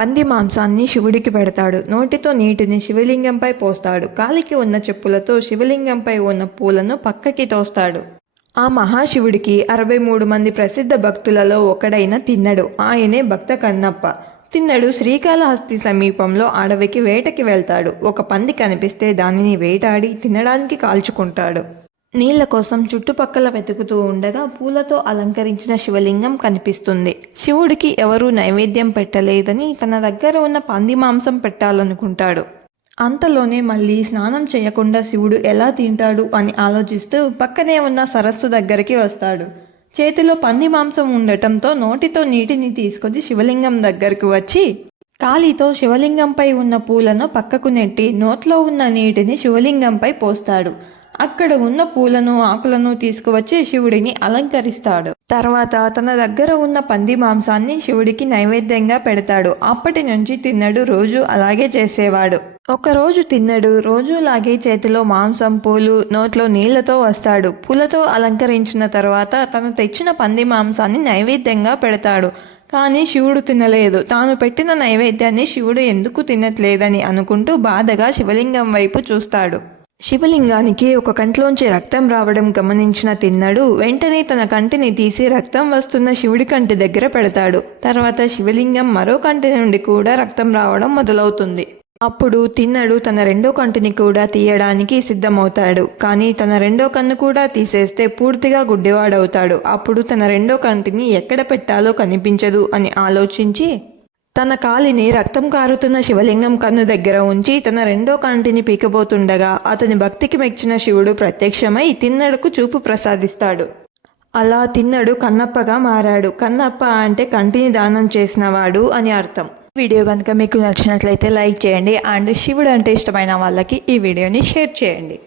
పంది మాంసాన్ని శివుడికి పెడతాడు. నోటితో నీటిని శివలింగంపై పోస్తాడు. కాలికి ఉన్న చెప్పులతో శివలింగంపై ఉన్న పూలను పక్కకి తోస్తాడు. ఆ మహాశివుడికి 63 మంది ప్రసిద్ధ భక్తులలో ఒకడైన తిన్నడు. ఆయనే భక్త కన్నప్ప. తిన్నడు శ్రీకాళహస్తి సమీపంలో అడవికి వేటకి వెళ్తాడు. ఒక పంది కనిపిస్తే దానిని వేటాడి తినడానికి కాల్చుకుంటాడు. నీళ్ల కోసం చుట్టుపక్కల వెతుకుతూ ఉండగా పూలతో అలంకరించిన శివలింగం కనిపిస్తుంది. శివుడికి ఎవరూ నైవేద్యం పెట్టలేదని తన దగ్గర ఉన్న పంది మాంసం పెట్టాలనుకుంటాడు. అంతలోనే మళ్ళీ స్నానం చేయకుండా శివుడు ఎలా తింటాడు అని ఆలోచిస్తూ పక్కనే ఉన్న సరస్సు దగ్గరికి వస్తాడు. చేతిలో పంది మాంసం ఉండటంతో నోటితో నీటిని తీసుకొని శివలింగం దగ్గరకు వచ్చి కాలితో శివలింగంపై ఉన్న పూలను పక్కకు నెట్టి నోట్లో ఉన్న నీటిని శివలింగంపై పోస్తాడు. అక్కడ ఉన్న పూలను ఆకులను తీసుకువచ్చి శివుడిని అలంకరిస్తాడు. తర్వాత తన దగ్గర ఉన్న పంది మాంసాన్ని శివుడికి నైవేద్యంగా పెడతాడు. అప్పటి నుంచి తిన్నడు రోజు అలాగే చేసేవాడు. ఒకరోజు తిన్నడు రోజులాగే చేతిలో మాంసం, పూలు, నోట్లో నీళ్లతో వస్తాడు. పూలతో అలంకరించిన తర్వాత తను తెచ్చిన పంది మాంసాన్ని నైవేద్యంగా పెడతాడు. కానీ శివుడు తినలేదు. తాను పెట్టిన నైవేద్యాన్ని శివుడు ఎందుకు తినట్లేదని అనుకుంటూ బాధగా శివలింగం వైపు చూస్తాడు. శివలింగానికి ఒక కంటిలోంచి రక్తం రావడం గమనించిన తిన్నడు వెంటనే తన కంటిని తీసి రక్తం వస్తున్న శివుడి కంటి దగ్గర పెడతాడు. తర్వాత శివలింగం మరో కంటి నుండి కూడా రక్తం రావడం మొదలవుతుంది. అప్పుడు తిన్నడు తన రెండో కంటిని కూడా తీయడానికి సిద్ధమవుతాడు. కానీ తన రెండో కన్ను కూడా తీసేస్తే పూర్తిగా గుడ్డివాడవుతాడు. అప్పుడు తన రెండో కంటిని ఎక్కడ పెట్టాలో కనిపించదు అని ఆలోచించి తన కాలిని రక్తం కారుతున్న శివలింగం కన్ను దగ్గర ఉంచి తన రెండో కంటిని పీకబోతుండగా అతని భక్తికి మెచ్చిన శివుడు ప్రత్యక్షమై తిన్నడుకు చూపు ప్రసాదిస్తాడు. అలా తిన్నడు కన్నప్పగా మారాడు. కన్నప్ప అంటే కంటిని దానం చేసినవాడు అని అర్థం. వీడియో కనుక మీకు నచ్చినట్లయితే లైక్ చేయండి అండ్ శివుడు అంటే ఇష్టమైన వాళ్ళకి ఈ వీడియోని షేర్ చేయండి.